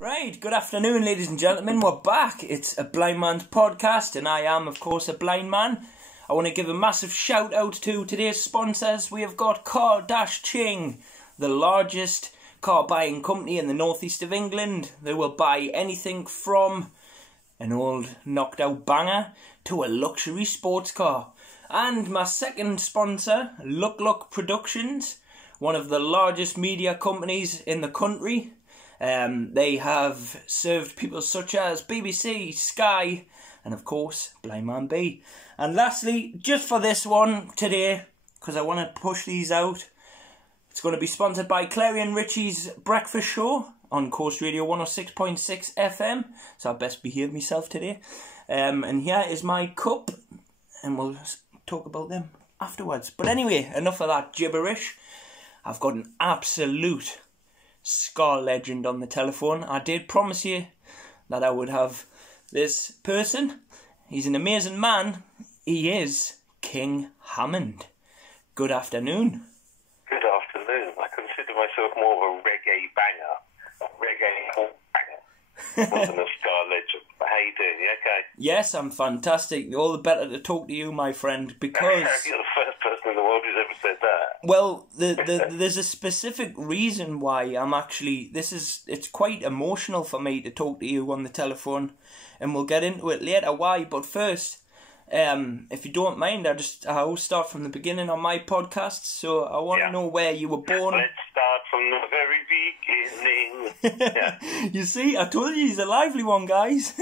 Right, good afternoon ladies and gentlemen, we're back. It's a blind man's podcast and I am of course a blind man. I want to give a massive shout out to today's sponsors. We have got Car-Ching, the largest car buying company in the northeast of England. They will buy anything from an old knocked out banger to a luxury sports car. And my second sponsor, LukLukproductions, one of the largest media companies in the country. They have served people such as BBC, Sky, and of course, Blind Man B. And lastly, just for this one today, because I want to push these out, it's going to be sponsored by Clary & Richie's Breakfast Show on Coast Radio 106.6 FM. So I best behave myself today. And here is my cup, and we'll talk about them afterwards. But anyway, enough of that gibberish. I've got an absolute ska legend on the telephone. I did promise you that I would have this person. He's an amazing man. He is King Hammond. Good afternoon. Good afternoon. I consider myself more of a reggae banger. Reggae banger. More than a ska legend. But how you doing? You okay? Yes, I'm fantastic. All the better to talk to you, my friend, because you're the first person in the world who's ever said that. Well, there's a specific reason why I'm actually... It's quite emotional for me to talk to you on the telephone, and we'll get into it later why. But first, if you don't mind, I always start from the beginning on my podcasts, so I want to know where you were born. Let's start from the very beginning. Yeah. You see, I told you he's a lively one, guys.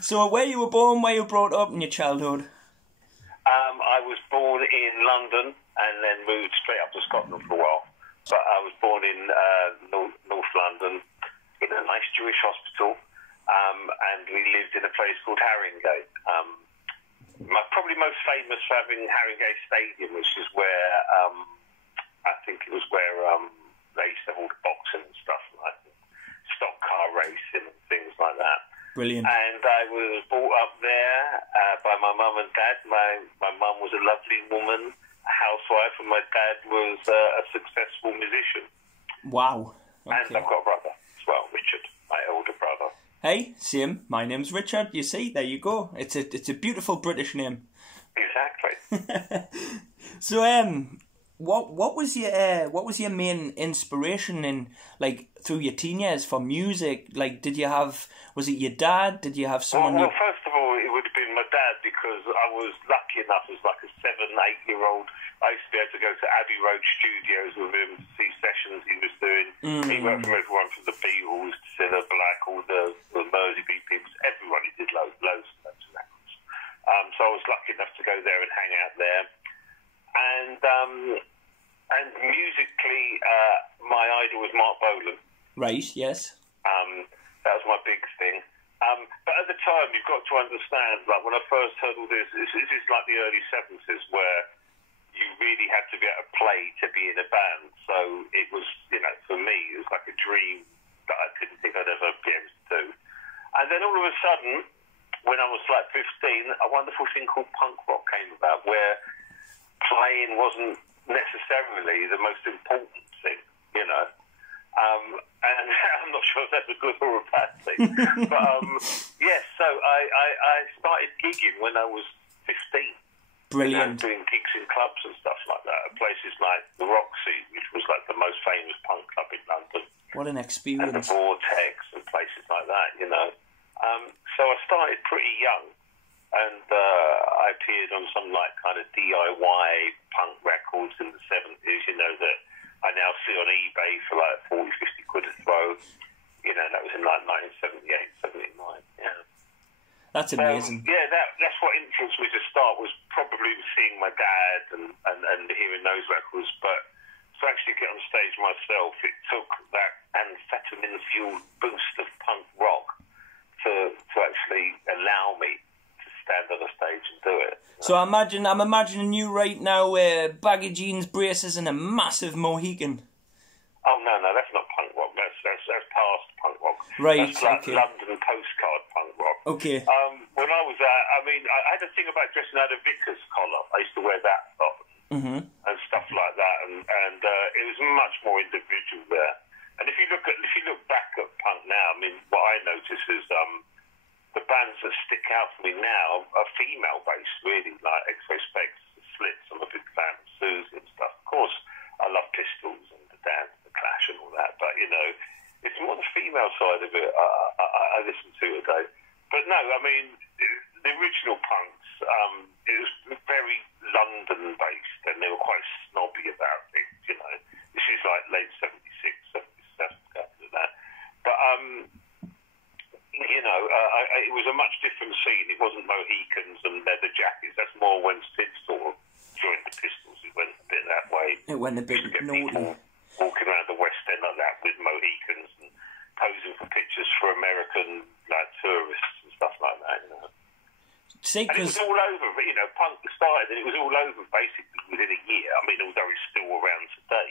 So where you were born, where you were brought up in your childhood? I was born in London and then moved straight up to Scotland for a while. But I was born in North London in a nice Jewish hospital, and we lived in a place called Haringey. Probably most famous for having Haringey Stadium, which is where I think it was where they used to have all the boxing and stuff, like stock car racing and things like that. Brilliant. And I was brought up there by my mum and dad. My mum was a lovely woman, a housewife, and my dad was a successful musician. Wow. Okay. And I've got a brother as well, Richard, my older brother. Hey, same. My name's Richard. You see, there you go. It's a beautiful British name. Exactly. So, what was your main inspiration in through your teen years for music? Was it your dad? Did you have someone? Well, first of all, it would have been my dad, because I was lucky enough as like a 7-8-year-old. I used to be able to go to Abbey Road Studios with him to see sessions he was doing. He worked from everyone from the Beatles to Cilla Black, all the Mersey Beat people, everyone. He did loads of records. So I was lucky enough to go there and hang out there. And musically, my idol was Mark Bolan. Right, yes. That was my big thing. But at the time, you've got to understand, like when I first heard all this is like the early 70s, where you really had to be able to play to be in a band. So it was, for me, it was like a dream that I didn't think I'd ever be able to do. And then all of a sudden, when I was like 15, a wonderful thing called punk rock came about, where playing wasn't necessarily the most important thing, and I'm not sure if that's a good or a bad thing. But, so I started gigging when I was 15. Brilliant. Doing gigs in clubs and stuff like that, at places like the Roxy, which was like the most famous punk club in London. What an experience. And the Vortex and places like that, So I started pretty young, and I appeared on some kind of DIY punk records in the 70s, that I now see on eBay for like 40, 50 quid a throw. That was in like 1978, 79, yeah. That's amazing. That's what influenced me to start, was probably seeing my dad and hearing those records. But to actually get on stage myself, it took that amphetamine-fueled boost of punk rock to actually allow me to stand on a stage and do it. So I'm imagining you right now, baggy jeans, braces, and a massive Mohican. Oh no, that's not punk rock. That's past punk rock. Right. That's like okay. London postcard punk rock. Okay. When I was I had a thing about dressing out a vicar's collar. I used to wear that a lot. And stuff like that, and it was much more individual there. And if you look back at punk punk now. I mean, what I notice is the bands that stick out for me now are female-based, really, like X-Ray Specs, the Slits. I'm a big fan of Susie and stuff. Of course, I love Pistols and the Damned, the Clash and all that, but, you know, it's more the female side of it I listen to today. But no, I mean, the original punks, it was very London-based, and they were quite snobby about things, you know. This is like late 76, 77, something like that. But, you know, it was a much different scene. It wasn't Mohicans and leather jackets. That's more when Sid sort of joined the Pistols. It went a bit that way. It went a bit naughty. Walking around the West End like that with Mohicans and posing for pictures for American like tourists and stuff like that, you know. See, and it was all over, you know, punk started and it was all over basically within a year. I mean, although it's still around today,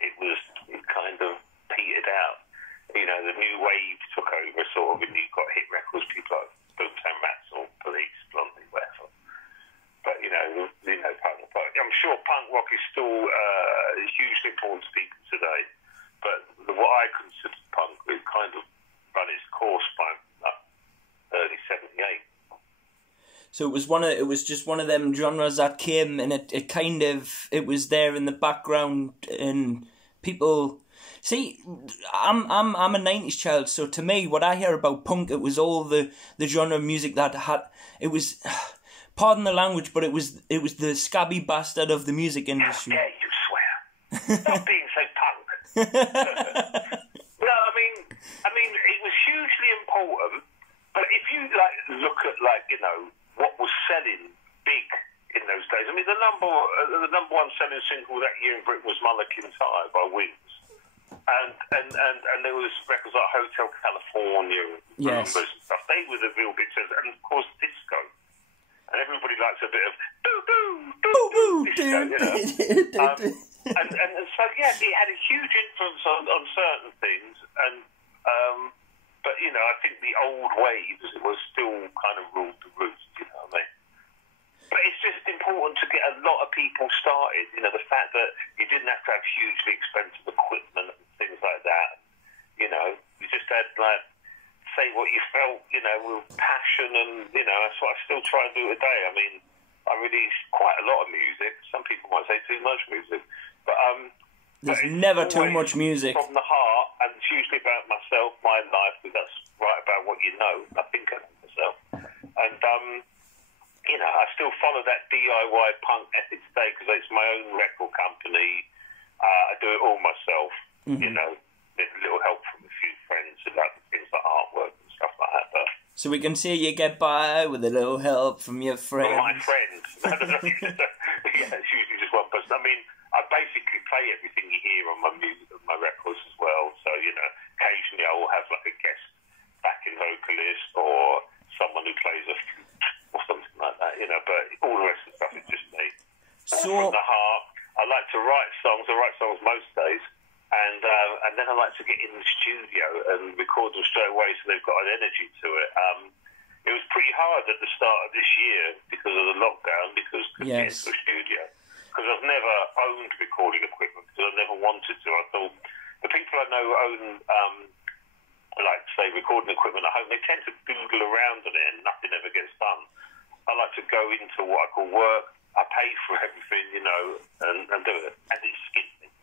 it kind of petered out. You know, the new wave took over sort of, and you got hit records, people like Boomtown Rats or Police, Blondie, whatever. But, you know, punk. I'm sure punk rock is still hugely important to people today. But what I consider punk, it kind of run its course by early 78. So it was just one of them genres that came, and it was there in the background, and people. See, I'm a 90s child, so to me, what I hear about punk, it was all the genre of music that had, it was, pardon the language, but it was the scabby bastard of the music industry. How dare you swear? Stop being so punk. No, I mean, it was hugely important, but if you look at you know what was selling big in those days, I mean the number one selling single that year in Britain was Mulligan Tire by Wings. And there was records like Hotel California and yes. Rumbas and stuff. They were the real big sellers, and of course disco. And everybody likes a bit of disco, you know. And so yeah, it had a huge influence on certain things, and but you know, I think the old waves was still kind of ruled the roost. You know what I mean? But it's just important to get a lot of people started. You know, the fact that you didn't have to have hugely expensive equipment and things like that. You know, you just had say what you felt. You know, with passion, and you know, that's what I still try and do today. I mean, I release quite a lot of music. Some people might say too much music, but there's never too much music. From the heart, and it's usually about myself, my life, because that's right about what you know. I think of myself, and you know, I still follow that DIY punk ethic today because it's my own record company. I do it all myself, you know, with a little help from a few friends about things like artwork and stuff like that. But so we can see you get by with a little help from your friends. From my friends. Yeah, it's usually just one person. I mean, I basically play everything you hear on my music, on my records as well. So, you know, occasionally I will have like a guest backing vocalist or someone who plays a flute or something like that, you know, but all the rest of the stuff is just me. From the heart, I like to write songs. I write songs most days, and then I like to get in the studio and record them straight away so they've got an energy to it. It was pretty hard at the start of this year because of the lockdown, because I couldn't get into a studio. Because I've never owned recording equipment, because I never wanted to. I thought the people I know own like, say, recording equipment at home, they tend to doodle around on it and nothing ever gets done. I like to go into what I call work. I pay for everything, you know, and do it. And it's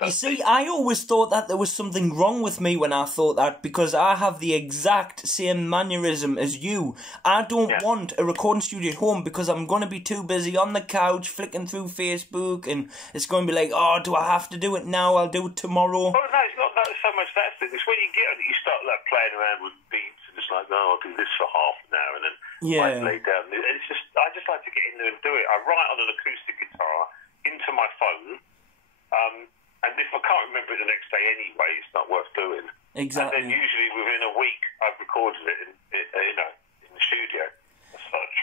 You see, I always thought that there was something wrong with me when I thought that, because I have the exact same mannerism as you. I don't want a recording studio at home because I'm going to be too busy on the couch flicking through Facebook, and it's going to be like, oh, do I have to do it now? I'll do it tomorrow. Well, no, it's not so much that thing. It's when you get on it, you start like playing around with beats, and it's like, no, I'll do this for half an hour, and then I lay down. It's just, I just like to get in there and do it. I write on an acoustic guitar into my phone, and if I can't remember it the next day anyway, it's not worth doing. Exactly. And then usually within a week, I've recorded it in the studio as such.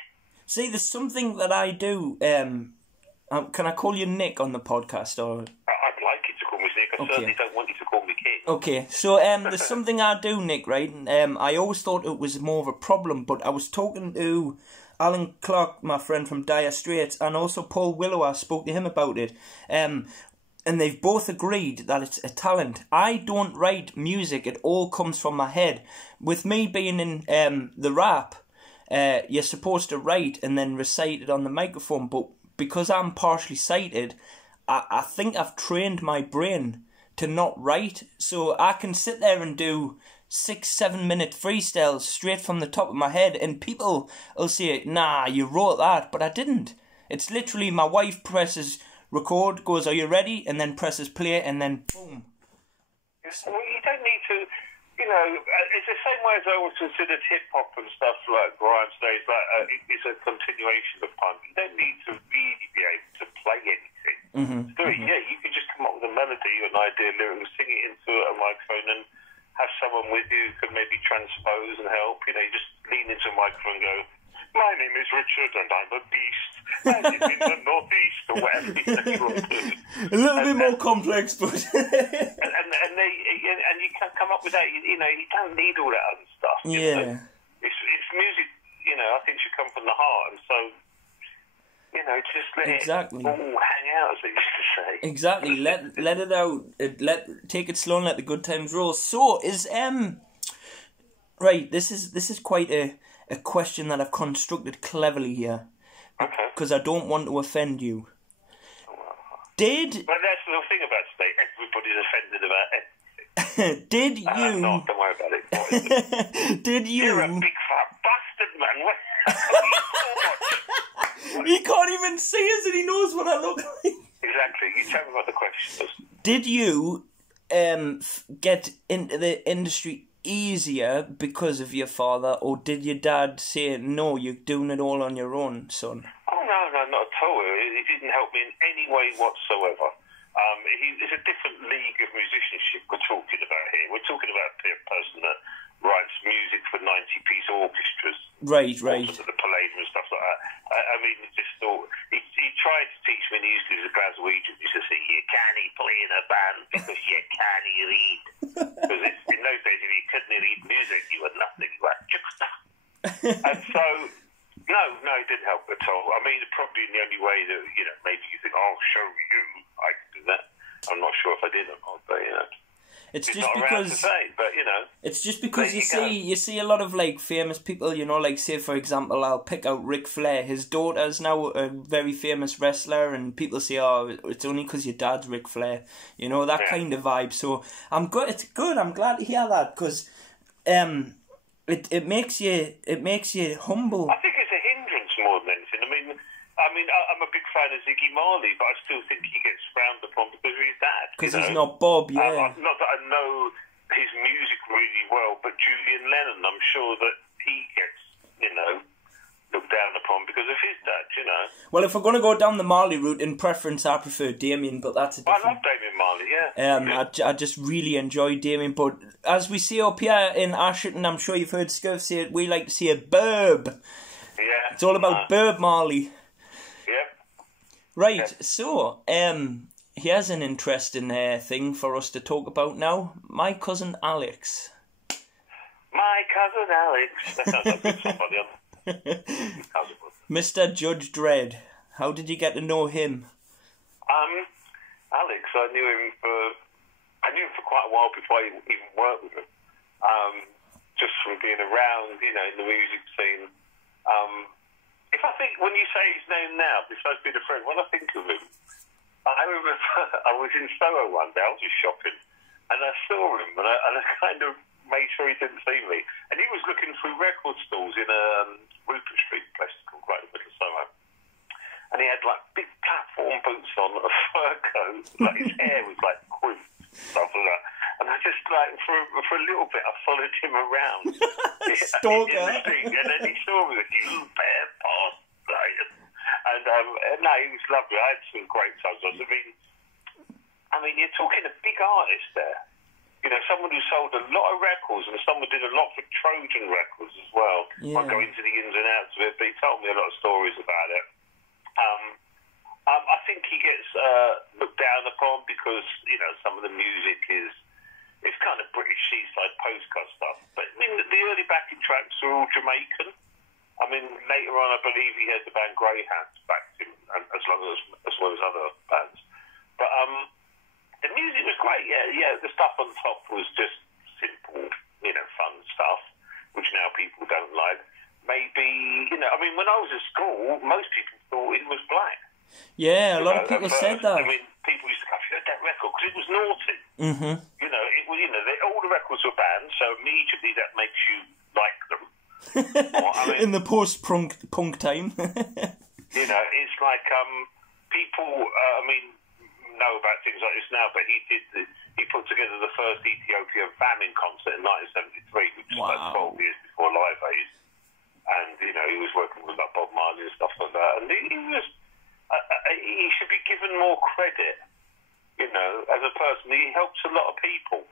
See, there's something that I do. Can I call you Nick on the podcast? Or I'd like you to call me Nick. I certainly don't want you to call me King. Okay, so there's something I do, Nick, right? I always thought it was more of a problem, but I was talking to Alan Clark, my friend from Dire Straits, and also Paul Willow. I spoke to him about it. and they've both agreed that it's a talent. I don't write music; it all comes from my head. With me being in the rap, you're supposed to write and then recite it on the microphone. But because I'm partially sighted, I think I've trained my brain to not write, so I can sit there and do 6-7 minute freestyles straight from the top of my head, and people will say, "Nah, you wrote that," but I didn't. It's literally my wife presses record, goes, "Are you ready?" and then presses play, and then boom. Well, you don't need to, it's the same way as I always considered hip-hop and stuff like grime days, it's a continuation of punk. You don't need to really be able to play anything. Yeah, you can just come up with a melody, an idea, lyrics, sing it into a microphone and have someone with you who can maybe transpose and help. You just lean into a microphone and go, "My name is Richard and I'm a beast. I live in the northeast," or whatever you want to do. A little bit more complex, but... and you can come up with that. You don't need all that other stuff. Yeah. It's music, I think should come from the heart. And so, just let it all hang out, as they used to say. Exactly. Let it out. Take it slow and let the good times roll. So, is... Right, this is quite a question that I've constructed cleverly here. Okay. Because I don't want to offend you. But that's the thing about today. Everybody's offended about everything. Did you... No, don't worry about it. Did you... You're a big fat bastard, man. He can't even see us and he knows what I look like. Exactly. You tell me what the question is. Did you get into the industry easier because of your father, or did your dad say, "No, you're doing it all on your own, son"? Oh, no, not at all. It didn't help me in any way whatsoever. It's a different league of musicianship we're talking about here. We're talking about a person that writes music for 90-piece orchestras. Right. Also the Palladium and stuff like that. He just thought... He tried to teach me, and he used to use a Glaswegian. He used to say, "You can't play in a band because you can't read." Because in those days, if you couldn't read music, you were nothing. You were chucksta. And so... No, it didn't help at all. Probably in the only way that, maybe you think, "I'll show you I can do that." I'm not sure if I did or not, but, It's just not because... to say, but, It's just because you see a lot of, famous people, say, for example, I'll pick out Ric Flair. His daughter's now a very famous wrestler, and people say, "Oh, it's only because your dad's Ric Flair." That kind of vibe. So, it's good. I'm glad to hear that, because... It makes you humble. I think it's a hindrance more than anything. I'm a big fan of Ziggy Marley, but I still think he gets frowned upon because of his dad. Because he's not Bob, yeah. Not that I know his music really well, but Julian Lennon, I'm sure that he gets, looked down upon because of his dad, Well, if we're going to go down the Marley route, in preference, I prefer Damien, but that's a different... I love Damien Marley, yeah. I just really enjoy Damien, but as we see up here in Asherton, I'm sure you've heard Scurf say it, we like to see a burb. Yeah. It's all about Burb Marley. Yeah. Right, so, here's an interesting thing for us to talk about now. My cousin Alex. My cousin Alex. That sounds like good somebody else. Mr. Judge Dredd, how did you get to know him? Alex, I knew him for quite a while before I even worked with him. Just from being around, in the music scene. If I think, when you say his name now, besides being a friend, when I think of him, I remember I was in Soho one day, I was just shopping, and I saw him, and I kind of made sure he didn't see me. And he was looking through record stalls in Rupert Street, place called right in the middle of Soho. And he had big platform boots on, a fur coat, his hair was crimped, stuff like that. And I just for a little bit, I followed him around Stalker. in the street, and then he saw me with "You bad bastard." And no, he was lovely. I had some great times. You're talking a big artist there. Someone who sold a lot of records, and someone did a lot for Trojan Records as well. Yeah. I'll go into the ins and outs of it, but he told me a lot of stories about it. I think he gets looked down upon because, some of the music it's kind of British seaside postcard stuff. But the early backing tracks are all Jamaican. Later on, I believe he had the band Greyhounds backed him, as well as other bands. But great. Yeah. The stuff on top was just simple, fun stuff, which now people don't like. Maybe, I mean, when I was at school, most people thought it was black. Yeah, a lot of people said that. I mean, people used to go, "Have you heard that record?" Because it was naughty. Mm-hmm. All the records were banned, so immediately that makes you like them. In the post-punk time. It's like people, know about things like this now, but he put together the first Ethiopian famine concert in 1973, which was like 12 years before Live Aid. And, he was working with like Bob Marley and stuff like that. And he should be given more credit, as a person. He helps a lot of people.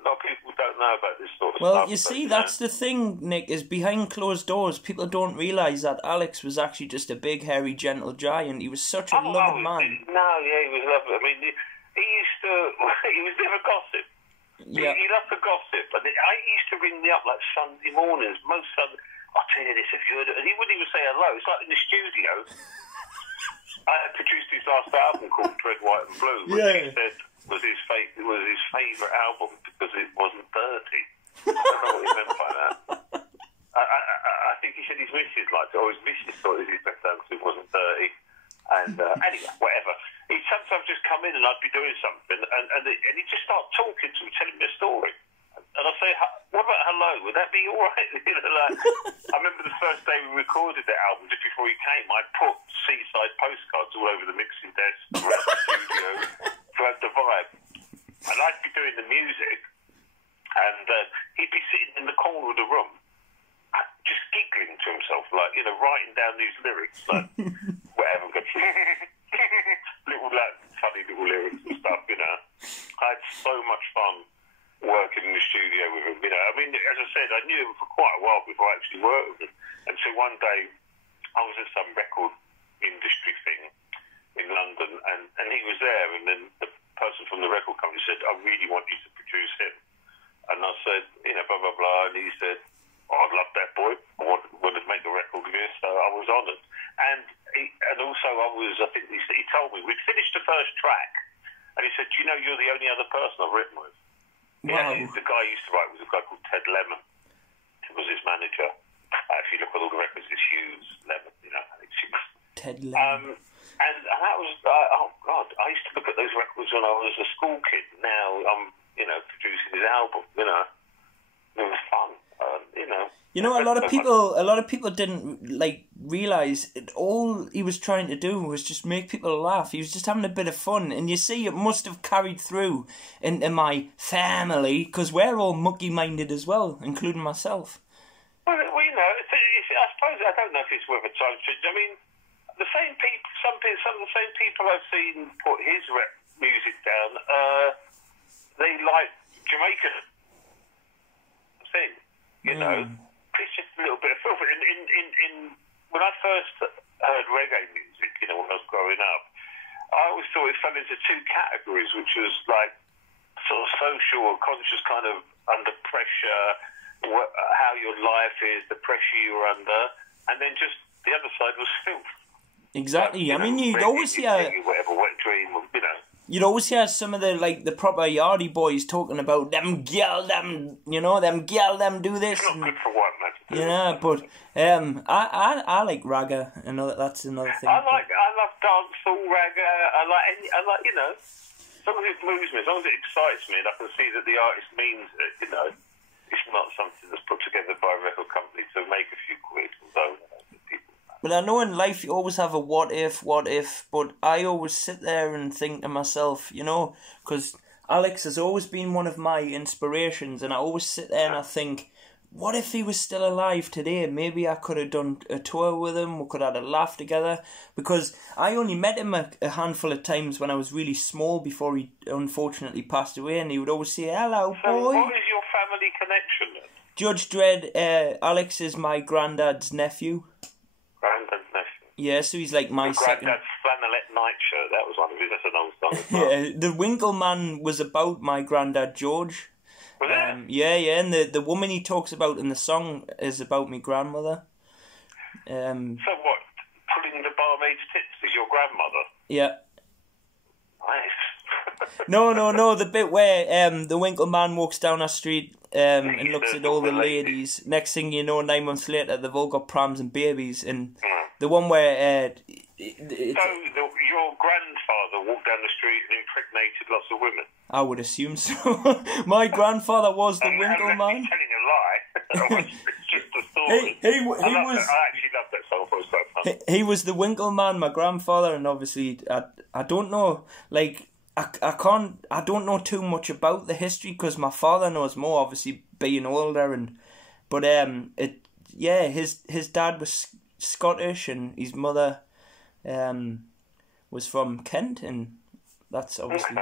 A lot of people don't know about this sort of stuff. Well, you see, that's the thing, Nick, is behind closed doors, people don't realise that Alex was actually just a big, hairy, gentle giant. He was such a loving man. He was lovely. I mean, he was never gossip. Yeah. He loved to gossip. And I used to ring me up like Sunday mornings, most Sunday. I'll tell you this, if you heard it. And he wouldn't even say hello. It's like in the studio. I had produced his last album called Red, White and Blue, which he said was his favourite album because it wasn't dirty. I don't know what he meant by that. I think he said his missus liked it, or his missus thought it was his best album because it wasn't dirty. And anyway, whatever. He'd sometimes just come in and I'd be doing something and he'd just start talking to me, telling me a story. And I'd say, "What about hello? Would that be all right?" I remember the first day we recorded the album, just before he came, I put seaside postcards all over the mixing desk, around the studio, to have the vibe. And I'd be doing the music, and he'd be sitting in the corner of the room, just giggling to himself, like, writing down these lyrics, like, whatever, funny little lyrics and stuff, I had so much fun working in the studio with him, I mean, as I said, I knew him for quite a while before I actually worked with him. And so one day, I was at some record industry thing in London, and he was there, and then the person from the record company said, "I really want you to produce him." And I said, blah, blah, blah, and he said, "I'd love that, boy. I want to make a record with you." So I was honoured. And also I think he told me, we'd finished the first track, and he said, "Do you know you're the only other person I've written with?" Wow. Yeah, the guy I used to write was a guy called Ted Lemon. He was his manager. If you look at all the records, it's Hughes Lemon, it's Hughes. Ted Lemon. And that was, oh God, I used to look at those records when I was a school kid. Now I'm, producing his album, It was fun, a lot of people didn't realise all he was trying to do was just make people laugh. He was just having a bit of fun, and you see, it must have carried through into my family because we're all mucky-minded as well, including myself. Well, I suppose I don't know if it's worth a time change. I mean, the same people, some of the same people I've seen put his music down. They like Jamaican thing, It's just a little bit of filth. When I first heard reggae music, when I was growing up, I always thought it fell into two categories, which was like sort of social or conscious, kind of under pressure, how your life is, the pressure you're under, and then just the other side was filth. Exactly. I mean, you'd always hear whatever wet dream, You'd always hear some of the proper yardie boys talking about them girl, them do this. It's not good for white men to do. Yeah, but I like ragga. That's another thing. I love dancehall ragga. I like as long as it moves me, as long as it excites me, and I can see that the artist means it. It's not something that's put together by a record company to make a few quid, although people. But I know in life you always have a what if, but I always sit there and think to myself, because Alex has always been one of my inspirations, and I always sit there and I think, what if he was still alive today? Maybe I could have done a tour with him, we could have had a laugh together, because I only met him a handful of times when I was really small before he unfortunately passed away, and he would always say, "Hello, boy." So what is your family connection then? Judge Dredd, Alex is my granddad's nephew. Granddad's nephew? Yeah, so he's like my second... Granddad's flannelette nightshirt, that was one of his, that's an old song as well. Yeah, the Winkleman was about my granddad George. Was it? Yeah, and the woman he talks about in the song is about my grandmother. So what, pulling the barmaid's tits is your grandmother? Yeah. Nice. No. The bit where the Winkleman walks down our street and looks at all the ladies. Next thing you know, 9 months later, they've all got prams and babies. And the one where your grandfather walked down the street and impregnated lots of women. I would assume so. My grandfather was the Winkleman. I'm telling a lie. It's just a story. I actually love that song. It was quite fun. He was the Winkleman, my grandfather, and obviously I don't know, like I don't know too much about the history because my father knows more, obviously being older, but his dad was Scottish and his mother was from Kent, and that's obviously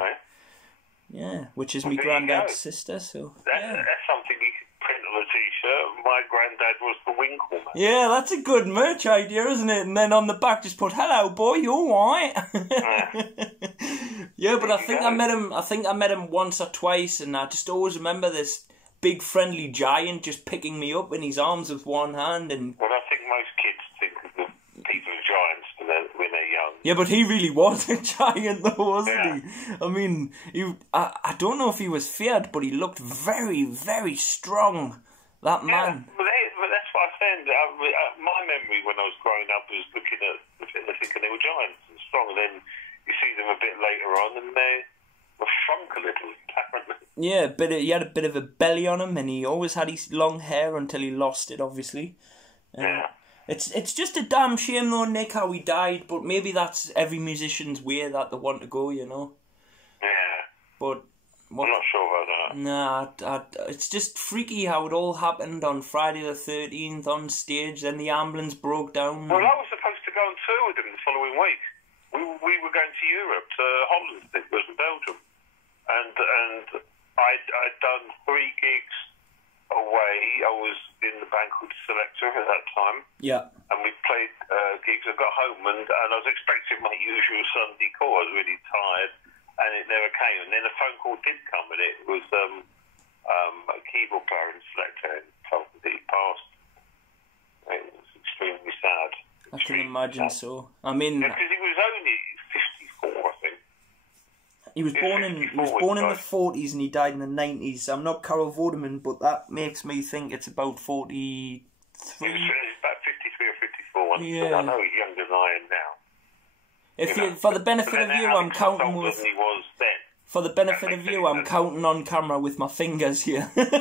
which is my granddad's sister. So that's something you could print on a t-shirt. My granddad was the Winkleman. Yeah, that's a good merch idea, isn't it? And then on the back, just put "Hello, boy, you all right?" Yeah, but I think I met him once or twice, and I just always remember this big friendly giant just picking me up in his arms with one hand. And well, I think most kids think of the people as giants when they're young. Yeah, but he really was a giant, though, wasn't he? I mean, I don't know if he was feared, but he looked very, very strong. That man. But that's what I said. My memory when I was growing up was looking at thinking they were giants and strong, and then you see them a bit later on, and they were shrunk a little, apparently. Yeah, but he had a bit of a belly on him, and he always had his long hair until he lost it, obviously. It's just a damn shame, though, Nick, how he died, but maybe that's every musician's way that they want to go, you know? Yeah. But I'm not sure about that. Nah, it's just freaky how it all happened on Friday the 13th on stage, then the ambulance broke down. Well, I was supposed to go on tour with him the following week. We were going to Europe, to Holland, it was in Belgium. And I'd done 3 gigs away. I was in the banquet selector at that time. Yeah. And we played gigs. I got home and I was expecting my usual Sunday call. I was really tired, and it never came. And then a phone call did come, and it was a keyboard player and selector, and told me that he passed. It was extremely sad. I can imagine so. I mean, because he was only 54, I think. He was born in the 40s and he died in the 90s. I'm not Carol Vorderman, but that makes me think it's about 43. It's about 53 or 54. I know he's younger than I am now. For the benefit of you, I'm counting with. He was then. For the benefit of you, I'm counting on camera with my fingers here. Okay,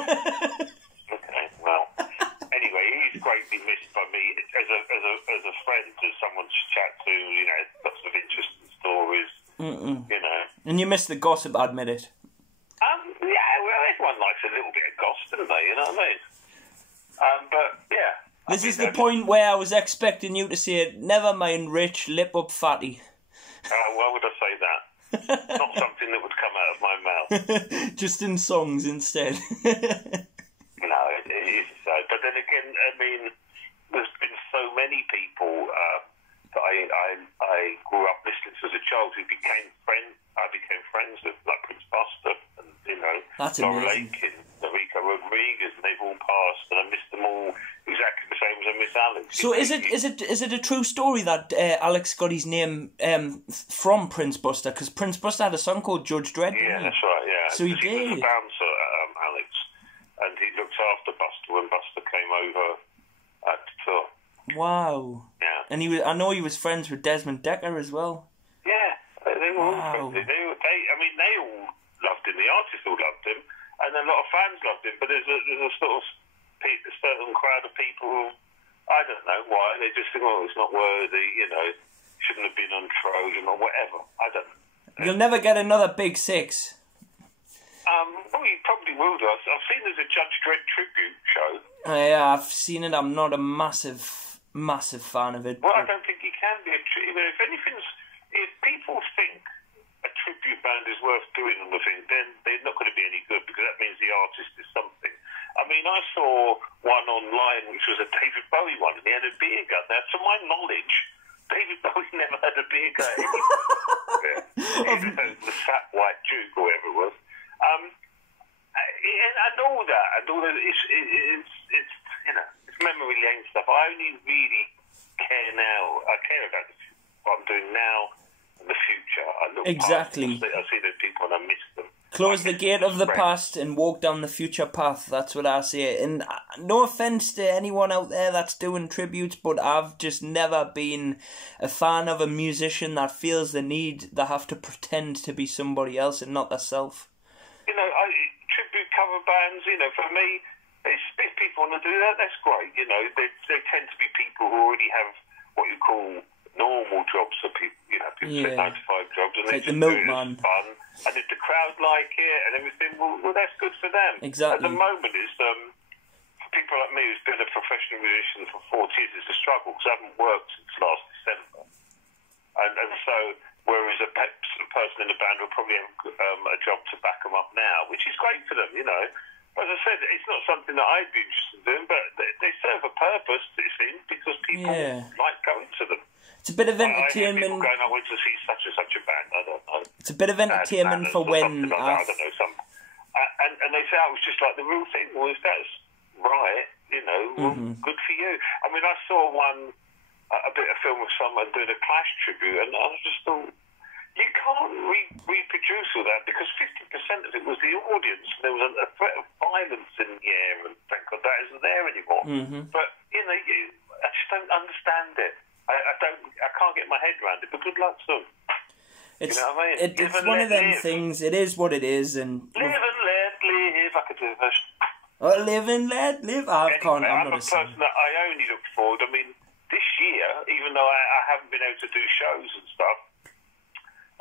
well. Anyway, he's greatly missed by me as a friend, as someone to chat to. You know, lots of interesting stories. You know. And you miss the gossip, I admit it. Yeah, well, everyone likes a little bit of gossip, don't they? You know what I mean? But yeah. This is the point where I was expecting you to say, "Never mind, Rich, lip up, fatty." Why would I say that? Not something that would come out of my mouth. Just in songs instead. No, it is so. But then again, I mean, there's been so many people that I grew up listening to as a child who became friends. I became friends with, like Prince Buster and, you know, That's Laura amazing. Lake and Enrico Rodriguez, and they've all passed, and I miss them all exactly the same as I miss Alex. So is it a true story that Alex got his name from Prince Buster? Because Prince Buster had a song called Judge Dredd, didn't he? That's right, yeah. So he did. was a bouncer, Alex, and he looked after Buster when Buster came over to tour. Wow. Yeah. And I know he was friends with Desmond Decker as well. Yeah, they were Wow. all friends. They all loved him. The artists all loved him, and a lot of fans loved him. But there's a sort of certain crowd of people who, I don't know why, they just think, oh, it's not worthy, you know, shouldn't have been on Trojan or whatever. I don't know. You'll never get another Big Six. Well, you probably will do. I've seen there's a Judge Dredd tribute show. Yeah, I've seen it. I'm not a massive fan of it. Well, I don't think you can be if people think a tribute band is worth doing on the thing, then they're not going to be any good, because that means the artist is something. I mean, I saw one online which was a David Bowie one, and he had a beer gun. Now, to my knowledge, David Bowie never had a beer gun. The Fat White Duke, or whatever it was. And all that, it's you know, it's memory lane stuff. I only really care now. I care about what I'm doing now and the future. I look Exactly. past, I see those people and I Close the gate of the past and walk down the future path. That's what I say. And no offence to anyone out there that's doing tributes, but I've just never been a fan of a musician that feels the need they have to pretend to be somebody else and not themselves. You know, tribute cover bands, you know, for me, if people want to do that, that's great. You know, they tend to be people who already have what you call normal jobs for people, you know, people say 9 to 5 jobs, and they like just the do it milkman. as fun. And if the crowd like it and everything, well, that's good for them. Exactly. At the moment, it's for people like me who's been a professional musician for 40 years, it's a struggle because I haven't worked since last December. And so, whereas a person in the band will probably have a job to back them up now, which is great for them, you know. As I said, it's not something that I'd be interested in doing, but they serve a purpose, it seems, because people like going to them. It's a bit of I hear entertainment. people going, I went to see such and such a band. I don't know. It's a bit of entertainment for when. I don't know. And they say, oh, it's just like the real thing. Well, if that's right, you know, well, good for you. I mean, I saw a bit of film of someone doing a Clash tribute, and I just thought, you can't reproduce all that because 50% of it was the audience. There was a threat of violence in the air, and thank God that isn't there anymore. But, you know, I just don't understand it. I can't get my head around it, but good luck to them. You know what I mean? It's one of them things. It is what it is, and live and let live. I could do a version. Live and let live. I'm I'm not a person that I only look forward. I mean, this year, even though I haven't been able to do shows and stuff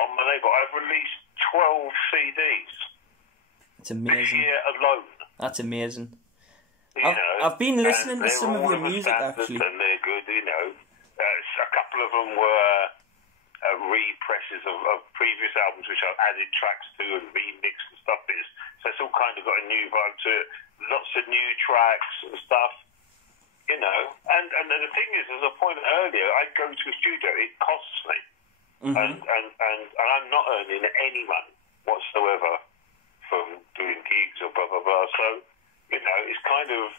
on my label, I've released 12 CDs. It's amazing. This year alone. That's amazing. You know, I've been listening to some of your music actually, and they're good. You know. A couple of them were represses of previous albums, which I've added tracks to and remixed and stuff. So it's all kind of got a new vibe to it. Lots of new tracks and stuff, you know. And the thing is, as I pointed earlier, I go to a studio. It costs me, and I'm not earning any money whatsoever from doing gigs or blah blah blah. So you know, it's kind of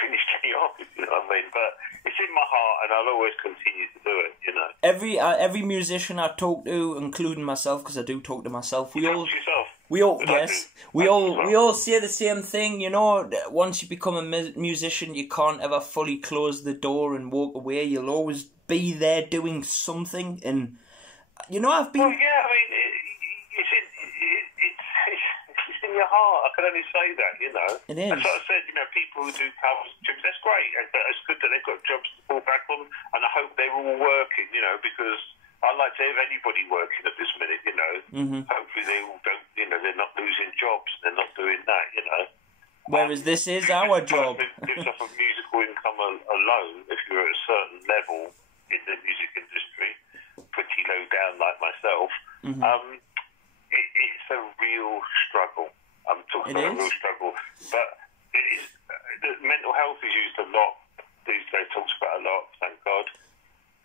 finished me off, you know what I mean? But it's in my heart, and I'll always continue to do it, you know. Every musician I talk to, including myself, because I do talk to myself, we all say the same thing, you know. Once you become a musician, you can't ever fully close the door and walk away. You'll always be there doing something, and you know, I've been. Well, yeah, I mean, it's in your heart. I can only say that, you know. It is. That's what I said, you know, people who do covers, that's great. It's good that they've got jobs to fall back on, and I hope they're all working, you know, because I like to have anybody working at this minute, you know. Hopefully they all don't, you know, they're not losing jobs, they're not doing that, you know. Whereas this is our job. Lives off of musical income alone, if you're at a certain level in the music industry, pretty low down like myself, it's a real struggle. I'm talking about a real struggle. But the mental health is used a lot these days, talked about a lot, thank God.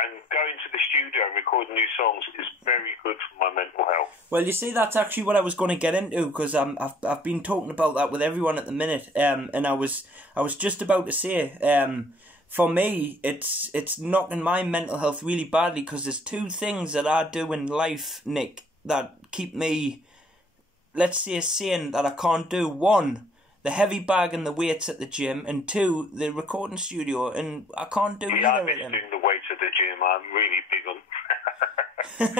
And going to the studio and recording new songs is very good for my mental health. Well, you see, that's actually what I was going to get into, because I've been talking about that with everyone at the minute, and I was just about to say, for me, it's knocking my mental health really badly, because there's two things that I do in life, Nick, that keep me, let's say, sane, that I can't do. One, the heavy bag and the weights at the gym, and two, the recording studio, and I can't do either of them. Doing the weights at the gym, I'm really big on.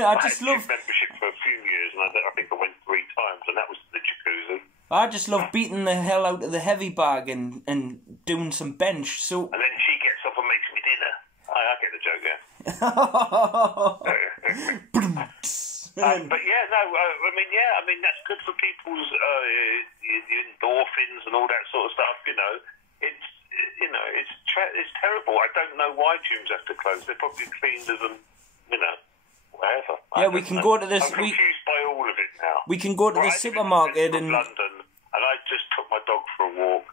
I just love gym membership for a few years, and I think I went 3 times, and that was the jacuzzi. I just love beating the hell out of the heavy bag and doing some bench. So. And then she gets up and makes me dinner. I get the joke, yeah. But yeah, no, I mean that's good for people's endorphins and all that sort of stuff. You know, it's terrible. I don't know why gyms have to close. They're probably cleaners and whatever. Yeah, we can go to this. I'm confused by all of it now. We can go to the supermarket in London, and I just took my dog for a walk,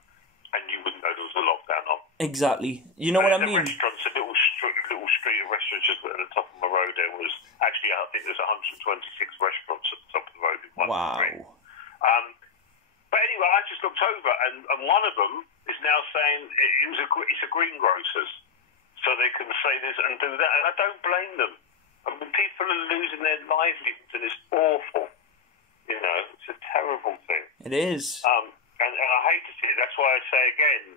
and you wouldn't know there was a lockdown on. Exactly. You know what I mean? The restaurants, a little street of restaurants just at the top of my road. There was actually, I think there's 126 restaurants at the top of the road in one street. But anyway, I just looked over, and one of them is now saying it's a greengrocers, so they can say this and do that, and I don't blame them. I mean, people are losing their livelihoods, and it's awful, you know. It's a terrible thing. It is. And I hate to see it. That's why I say again,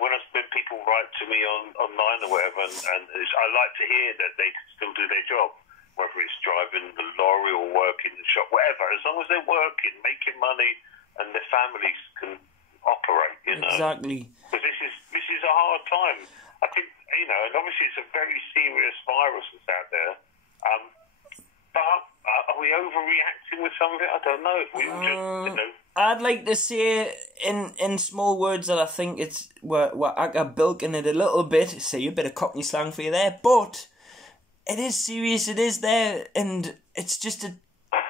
when people write to me online or whatever, and I like to hear that they can still do their job, whether it's driving the lorry or working in the shop, whatever. As long as they're working, making money, and their families can operate, Exactly. Because this is a hard time. I think, and obviously it's a very serious virus that's out there. But are we overreacting with some of it? I don't know. If we all just, I'd like to say in small words that I think we're bilking it a little bit. Say a bit of Cockney slang for you there, but it is serious. It is there, and it's just a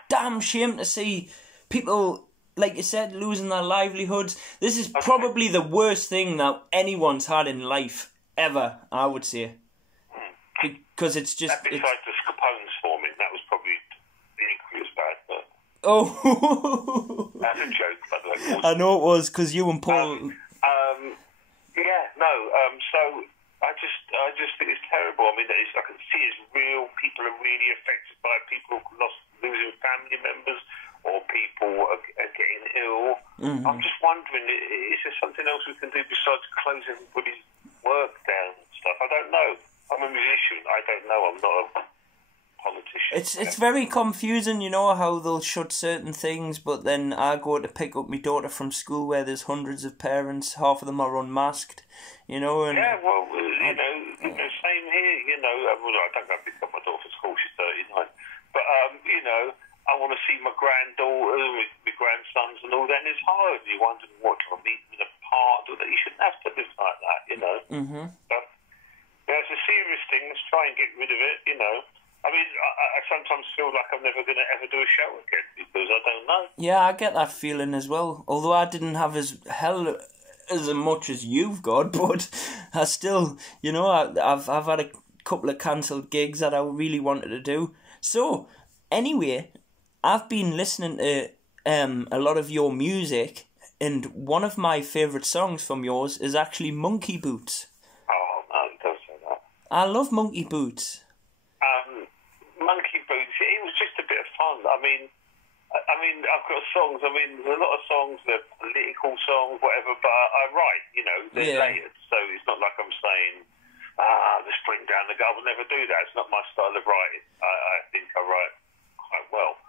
damn shame to see people, like you said, losing their livelihoods. This is probably the worst thing that anyone's had in life ever, I would say, because it's just. Besides the Scapone's forming, that was probably equally as bad, but. Oh. That's a joke, by the way. I know it was, because you and Paul... So I just think it's terrible. I mean, I can see it's real. People are really affected by it. People losing family members, or people are getting ill. Mm-hmm. I'm just wondering, is there something else we can do besides close everybody's work down and stuff? I don't know. I'm a musician. I don't know. I'm not a politician. It's very confusing, how they'll shut certain things, but then I go to pick up my daughter from school where there's hundreds of parents, half of them are unmasked, and... Yeah, well, same here, I don't go pick up my daughter from school, she's 39, but, I want to see my granddaughters, my grandsons and all that, and it's hard. You wonder, what, do I meet them in a park? You shouldn't have to live like that, Mm-hmm. But, it's a serious thing, let's try and get rid of it, I mean, I sometimes feel like I'm never going to ever do a show again because I don't know. Yeah, I get that feeling as well. Although I didn't have as much as you've got, but I still, I've had a couple of cancelled gigs that I really wanted to do. So, anyway, I've been listening to a lot of your music, and one of my favourite songs from yours is actually Monkey Boots. Oh, no, don't say that. I love Monkey Boots. Monkey Boots, it was just a bit of fun. I mean, I've got songs. I mean, there's a lot of songs, they're political songs, whatever, but I write, they're layered. So it's not like I'm saying, the spring down the gut. I would never do that. It's not my style of writing. I think I write quite well.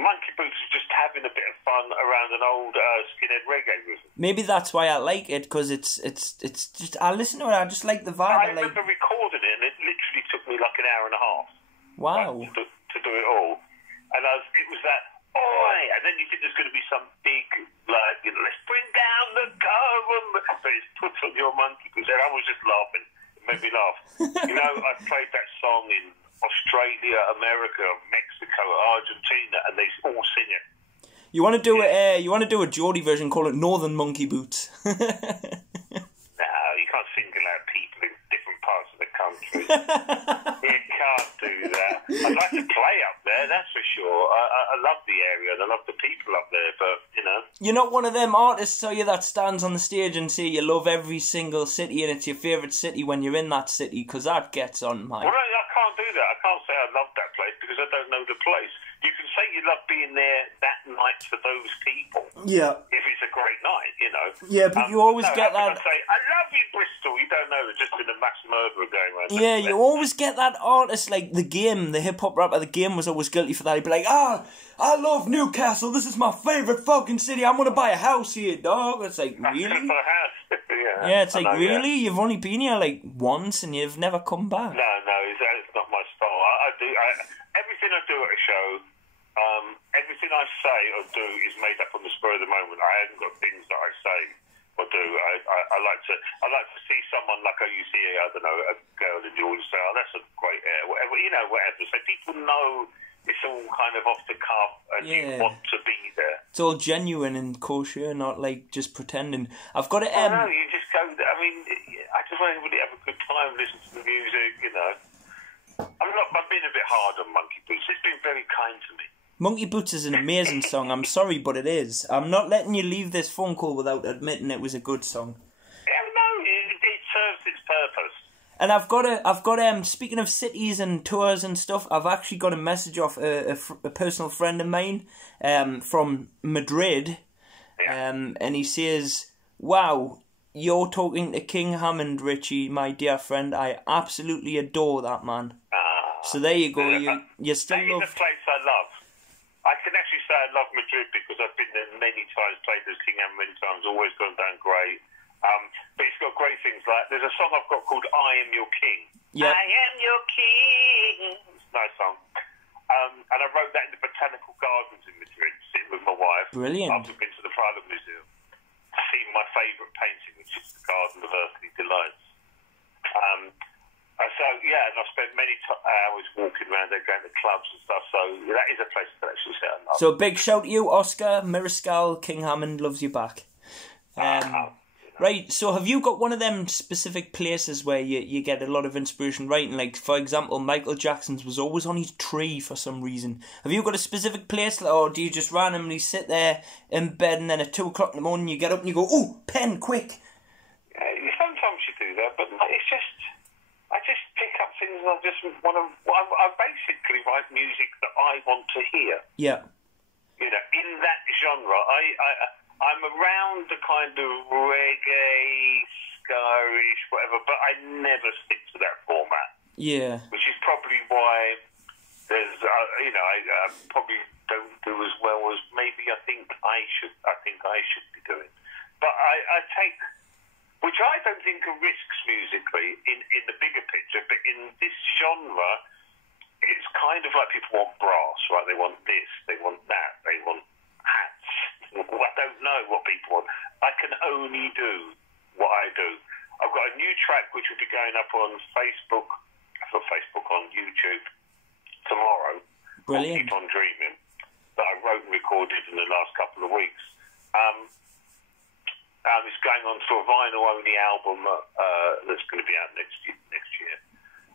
Monkey Boots is just having a bit of fun around an old skinhead reggae rhythm. Maybe that's why I like it, because it's just, I listen to it, I just like the vibe. I remember recording it, and it literally took me like an hour and a half. Wow. To do it all. And it was that, oi! And then you think there's going to be some big, let's bring down the government. So it's put on your Monkey Boots. And I was just laughing. It made me laugh. I played that song in Australia, America, Mexico, Argentina, and they all sing it. You want to do a Geordie version, call it Northern Monkey Boots. No, you can't single out people in different parts of the country. You can't do that. I'd like to play up there, that's for sure. I love the area and I love the people up there, but, You're not one of them artists, are you, that stands on the stage and say you love every single city and it's your favourite city when you're in that city, because that gets on my... Well, I can't do that. I can't say I love that place because I don't know the place. You can say you love being there that night for those people. Yeah. If it's a great night, Yeah, but you always get that... I say, I love you, Bristol. You don't know, there's just been a mass murderer going around. Yeah, you always get that artist, like The Game, the hip-hop rapper The Game was always guilty for that. He'd be like, I love Newcastle, this is my favourite fucking city, I'm going to buy a house here, dog. It's like, really? Yeah, it's like, really? Yeah. You've only been here, like, once and you've never come back. No, it's not my style. Everything I do at a show, everything I say or do is made up on the spur of the moment. I haven't got things that I say or do. I like to see someone like you see, I don't know, a girl in the audience say, oh, that's a great hair, whatever, whatever. So people know it's all kind of off the cuff and you want to be there. It's all genuine and kosher, not like just pretending. I've got to... no, you just go there. I mean, I just want everybody to have a good time, listen to the music, I've been a bit hard on Monkey Boots. It's been very kind to me. Monkey Boots is an amazing song. I'm sorry, but it is. I'm not letting you leave this phone call without admitting it was a good song. Yeah, no, it serves its purpose. And I've got speaking of cities and tours and stuff, I've actually got a message off a personal friend of mine from Madrid. And he says, "Wow, you're talking to King Hammond, Richie, my dear friend. I absolutely adore that man." So there you go. You still love... That is a place I love. I can actually say I love Madrid because I've been there many times, played as King Hammond many times, always gone down great. But it's got great things like, there's a song I've got called I Am Your King. Yep. I am your king. It's a nice song. And I wrote that in the Botanical Gardens in Madrid, sitting with my wife. Brilliant. After I've been to the Prado Museum to see my favourite painting, which is the Garden of Earthly Delights. So, yeah, and I've spent many hours walking around there, going to clubs and stuff, so that is a place that actually set up. So a big shout to you, Oscar Mariscal. King Hammond loves you back. Right, so have you got one of them specific places where you get a lot of inspiration writing? Like, for example, Michael Jackson's was always on his tree for some reason. Have you got a specific place, or do you just randomly sit there in bed and then at 2 o'clock in the morning you get up and you go, "Ooh, pen, quick"? Sometimes you do that, but it's just... I just pick up things and I just want to... I basically write music that I want to hear. Yeah. You know, in that genre. I'm around the kind of reggae, ska-ish, whatever, but I never stick to that format. Yeah. Which is probably why there's, I probably don't do as well as maybe I think I should be doing. But I take... Which I don't think are risks musically in the bigger picture, but in this genre, it's kind of like people want brass, right? They want this, they want that, they want hats. I don't know what people want. I can only do what I do. I've got a new track which will be going up on on YouTube tomorrow. Brilliant. Keep on Dreaming, that I wrote and recorded in the last couple of weeks. It's going on to a vinyl-only album that's going to be out next year.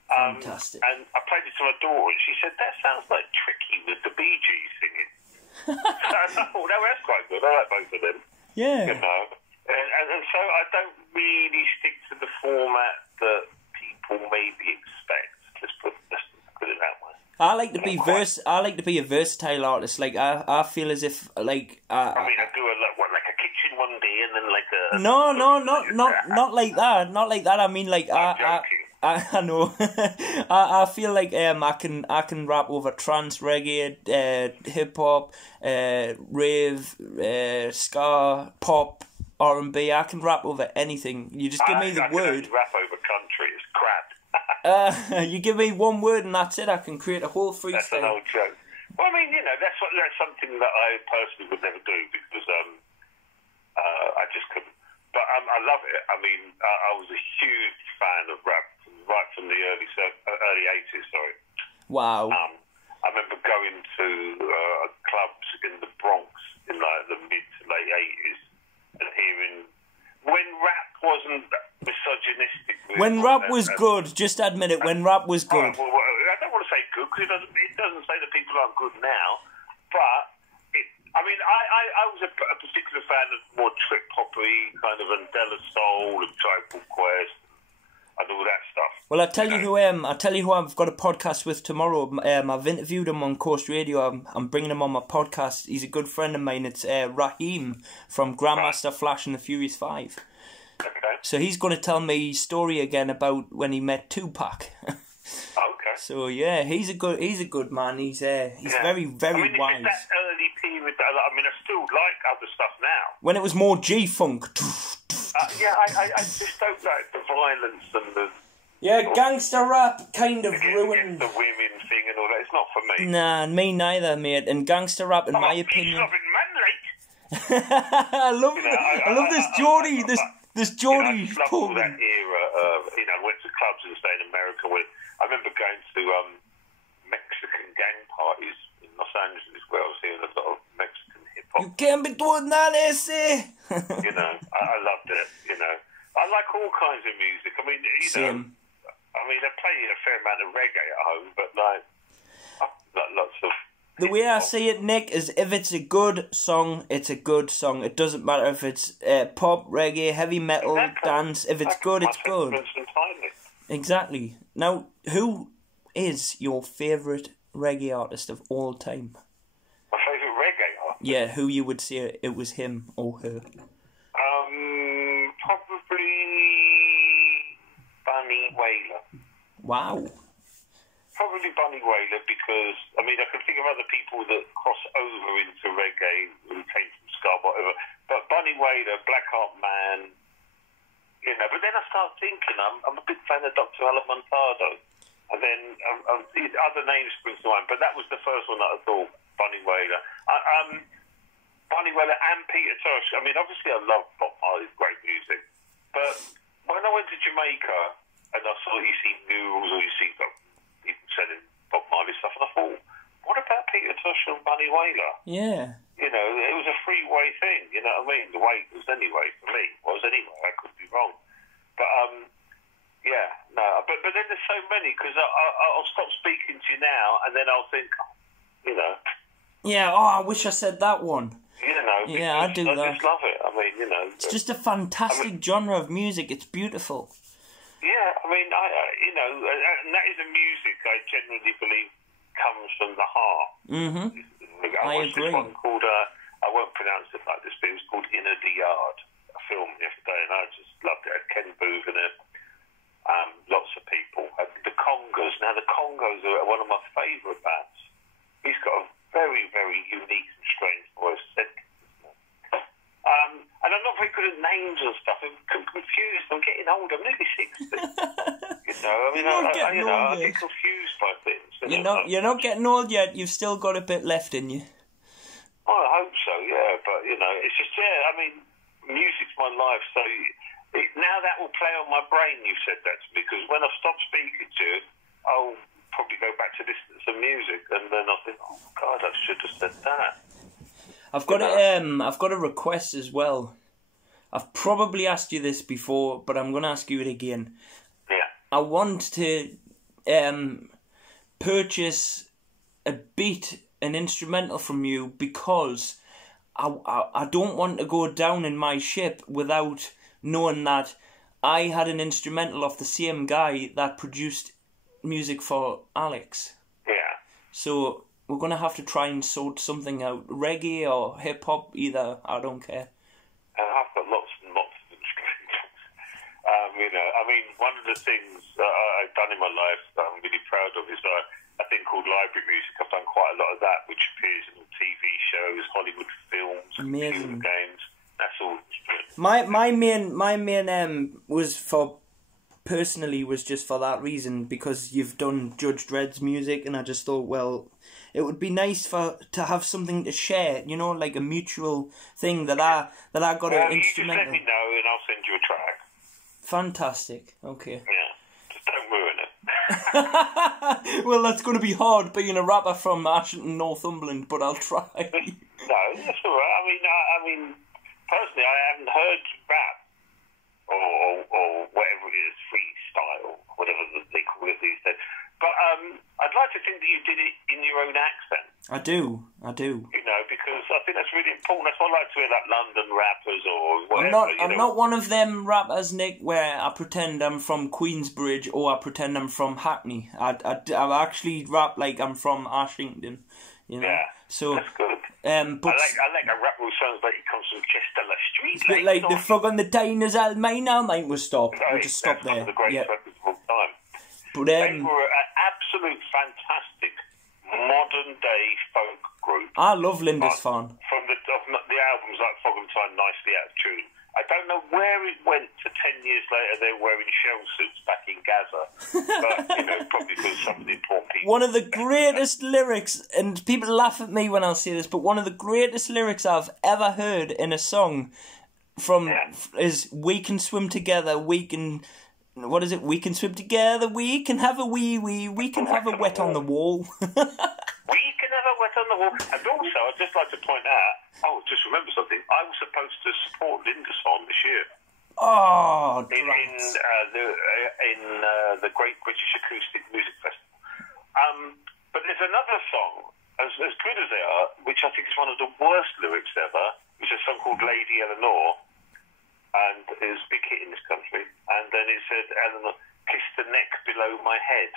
Fantastic. And I played it to my daughter, and she said, "That sounds like Tricky with the Bee Gees singing." So I thought, no, that's quite good. I like both of them. Yeah. You know, and so I don't really stick to the format that people maybe expect. Let's put it that way. I like to be a versatile artist. Like I feel as if like I mean, I do like a kitchen one day and then like a not like that. Not like that. I mean, like I know. I feel like I can rap over trance, reggae, hip hop, rave, ska, pop, R&B. I can rap over anything. You just give me the word. I can rap over country. It's crap. You give me one word and that's it. I can create a whole freestyle. That's an old joke. Well, I mean, that's something that I personally would never do because I just couldn't. But I love it. I mean, I was a huge fan of rap right from the early 80s. Sorry. Wow. I remember going to clubs in the Bronx in like the mid to late 80s and hearing when rap wasn't misogynistic. When rap was good, just admit it. When rap was good. Well, I don't want to say good because it doesn't say that people aren't good now, but. I was a particular fan of more trip hoppy kind of Andela Soul and Tribal Quest and all that stuff. Well, I tell you who I've got a podcast with tomorrow. I've interviewed him on Coast Radio. I'm bringing him on my podcast. He's a good friend of mine. It's Raheem from Grandmaster Flash and the Furious 5. Okay. So he's going to tell me his story again about when he met Tupac. Okay. So yeah, he's a good man. He's very, very wise. It's that early period. I still like other stuff now. When it was more G-funk. I just don't like the violence and the... Yeah, gangster rap kind of ruined... The women thing and all that, it's not for me. Nah, me neither, mate. And gangster rap, in my opinion... I love this Geordie, this Geordie I love all that era of, went to clubs and stayed in America with... I remember going to Mexican gang parties in Los Angeles where I was hearing a lot of Mexican hip-hop. You can't be doing that, ese! I loved it, I like all kinds of music. I mean, Same. I play a fair amount of reggae at home, but lots of... The way I see it, Nick, is if it's a good song, it's a good song. It doesn't matter if it's pop, reggae, heavy metal, dance. If it's good, it's good. Exactly. Now, who is your favourite reggae artist of all time? My favourite reggae artist? Yeah, who you would say it was him or her? Probably Bunny Wailer. Wow. Probably Bunny Wailer because, I mean, I can think of other people that cross over into reggae who came from ska, whatever. But Bunny Wailer, Blackheart Man, you know. But then I start thinking, I'm a big fan of Dr. Alan Montado. And then other names spring to mind. But that was the first one that I thought, Bunny Wailer. Bunny Wailer and Peter Tosh. I mean, obviously I love Bob Marley's great music. But when I went to Jamaica and I saw you see mules or you see people selling Bob Marley stuff, and I thought, what about Peter Tosh and Bunny Wailer? Yeah. You know, it was a freeway thing, you know what I mean? The way it was anyway, for me. Was anyway, I could be wrong. But, yeah, no. But then there's so many, because I'll stop speaking to you now, and then I'll think, you know. Yeah, oh, I wish I said that one. You know, yeah, I do that. I just love it. I mean, you know. It's just a fantastic genre of music. It's beautiful. Yeah, I mean, you know, and that is a music I genuinely believe comes from the heart. Mm-hmm. I watched agree. This one called, I won't pronounce it like this, but it was called Inner the Yard, a film yesterday, and I just loved it. It had Ken Booth in it, lots of people. The Congos. Now, the Congos are one of my favourite bands. He's got a very, very unique and strange voice. And I'm not very good at names and stuff. I'm confused. I'm getting old. I'm nearly 60. You know, I mean, I get confused by things. You're not getting old yet. You've still got a bit left in you. Well, I hope so, yeah. But, you know, it's just, yeah, I mean, music's my life. So now that will play on my brain, you said that to me. Because when I stop speaking to you, I'll probably go back to listen to some music. And then I'll think, oh, God, I should have said that. I've got a request as well. I've probably asked you this before, but I'm going to ask you it again. Yeah. I want to purchase a beat, an instrumental from you, because I don't want to go down in my ship without knowing that I had an instrumental off the same guy that produced music for Alex. Yeah. So we're going to have to try and sort something out. Reggae or hip-hop, either. I don't care. I've got lots and lots of instrumentals. You know, I mean, one of the things I've done in my life that I'm really proud of is a thing called library music. I've done quite a lot of that, which appears in TV shows, Hollywood films, computer games. That's all. My main was for... Personally, was just for that reason, because you've done Judge Dredd's music, and I just thought, well, it would be nice to have something to share, you know, like a mutual thing that I got an instrumental. You just let me know, and I'll send you a track. Fantastic. Okay. Yeah, just don't ruin it. Well, that's going to be hard being a rapper from Ashington, Northumberland, but I'll try. No, that's all right. I mean, personally, I haven't heard rap. Or whatever it is, freestyle, whatever they call it these days. But I'd like to think that you did it in your own accent. I do. You know, because I think that's really important. That's what I like to hear, like London rappers or whatever. I'm not one of them rappers, Nick, where I pretend I'm from Queensbridge or I pretend I'm from Hackney. I actually rap like I'm from Ashington. You know? Yeah, so that's good. But I like a rap who sounds like he comes from Chester Street. It's a bit like the frog on the diners, I'll mine now, mate. We'll stop. We'll just stop there. One of the greatest records of all time. But they were an absolute fantastic modern day folk group. I love Lindisfarne. From the albums like Fog and Time, Nicely Out of Tune. I don't know where it went to 10 years later they're wearing shell suits back in Gaza. But, you know, probably because some of the important people... One of the greatest lyrics, and people laugh at me when I say this, but one of the greatest lyrics I've ever heard in a song is "We can swim together, we can..." What is it? "We can swim together, we can have a we can have a wet on the wall." We can have a wet on the wall. And also, I'd just like to point out, just remember something, I was supposed to support Lindisfarne this year. Oh, in the Great British Acoustic Music Festival. But there's another song, as good as they are, which I think is one of the worst lyrics ever, which is a song called Lady Eleanor, and it was a big hit in this country. And then it said, Eleanor kissed the neck below my head.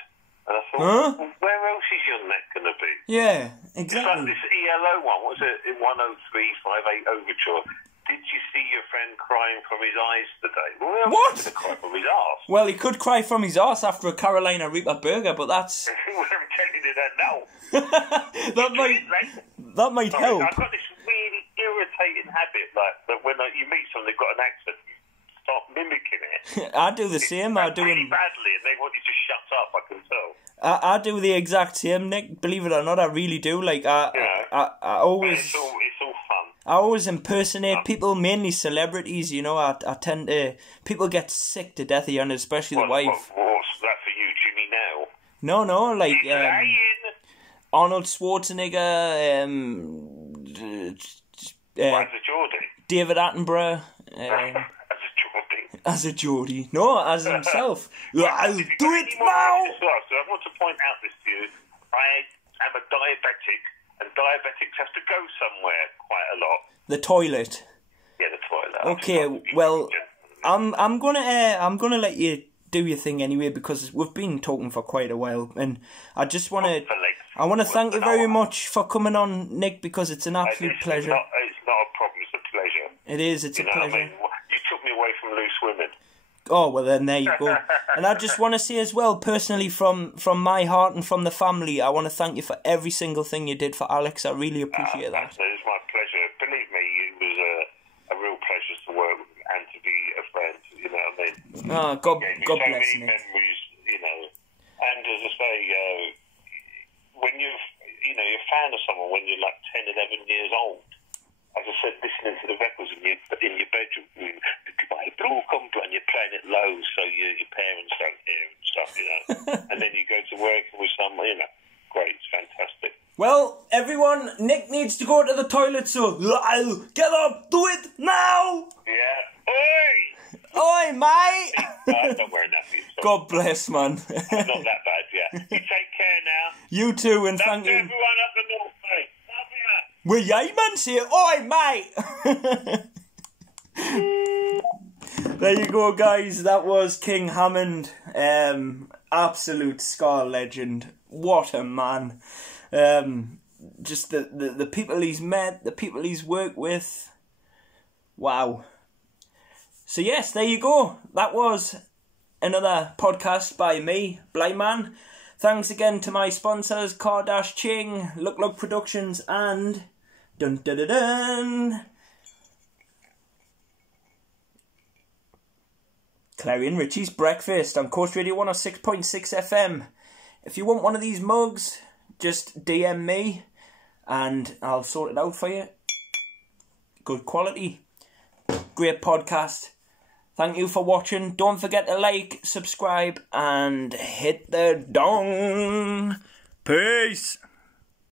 And I thought, well, where else is your neck going to be? Yeah, It's exactly. like this ELO one, what was it, in 10358 Overture? Did you see your friend crying from his eyes today? Well, What? He's going to cry from his arse. Well, he could cry from his arse after a Carolina Reaper burger, but that's... Well, I'm telling you that now. that might help. I've got this really irritating habit, like, that when you meet someone, they've got an accent, you start mimicking it. I do the same. I do really badly, and they want you to shut up, I can tell. I do the exact same, Nick. Believe it or not, I really do. Like I always. It's all fun. I always impersonate people, mainly celebrities. You know, I tend to. People get sick to death here, and especially the wife. What's that for you, Jimmy? No, Now? like Arnold Schwarzenegger, As a Geordie. David Attenborough. As a Geordie. No, as himself. I'll do it now! So I want to point out this to you. I am a diabetic, and diabetics have to go somewhere quite a lot. The toilet. Yeah, the toilet. Okay, well, I'm gonna let you do your thing anyway, because we've been talking for quite a while, and I just want to thank you very much for coming on, Nick, because it's an absolute pleasure. It's not a problem. It's a pleasure. It is. It's a pleasure. I mean? You took me away from loose women. Oh, well then, there you go. And I just want to say as well, personally, from my heart and from the family, I want to thank you for every single thing you did for Alex. I really appreciate that. It's my pleasure. Believe me, it was a real pleasure to work with and to be a friend, you know what I mean? Oh, God bless you. So many memories, you know. And as I say, when you're a fan of someone when you're like 10, 11 years old, as I said, listening to the records in your bedroom, and you're playing it low so your parents don't hear and stuff, you know. And then you go to work with someone, you know. Great, it's fantastic. Well, everyone, Nick needs to go to the toilet, so get up, do it now! Yeah. Oi! Oi, mate! Don't worry, Natty. God bless, man. Not that bad, yeah. You take care now. You too, and thank you. Everyone up the North Bay. Will you, man, say, oi, mate! There you go, guys. That was King Hammond. Absolute ska legend. What a man. Just the people he's met, the people he's worked with. Wow. So yes, there you go. That was another podcast by me, Blind Man. Thanks again to my sponsors, Ching, LukLukproductions, and dun dun dun dun, Clarion Richie's Breakfast on Coast Radio 106.6 FM. If you want one of these mugs, just DM me and I'll sort it out for you. Good quality. Great podcast. Thank you for watching. Don't forget to like, subscribe, and hit the dong. Peace.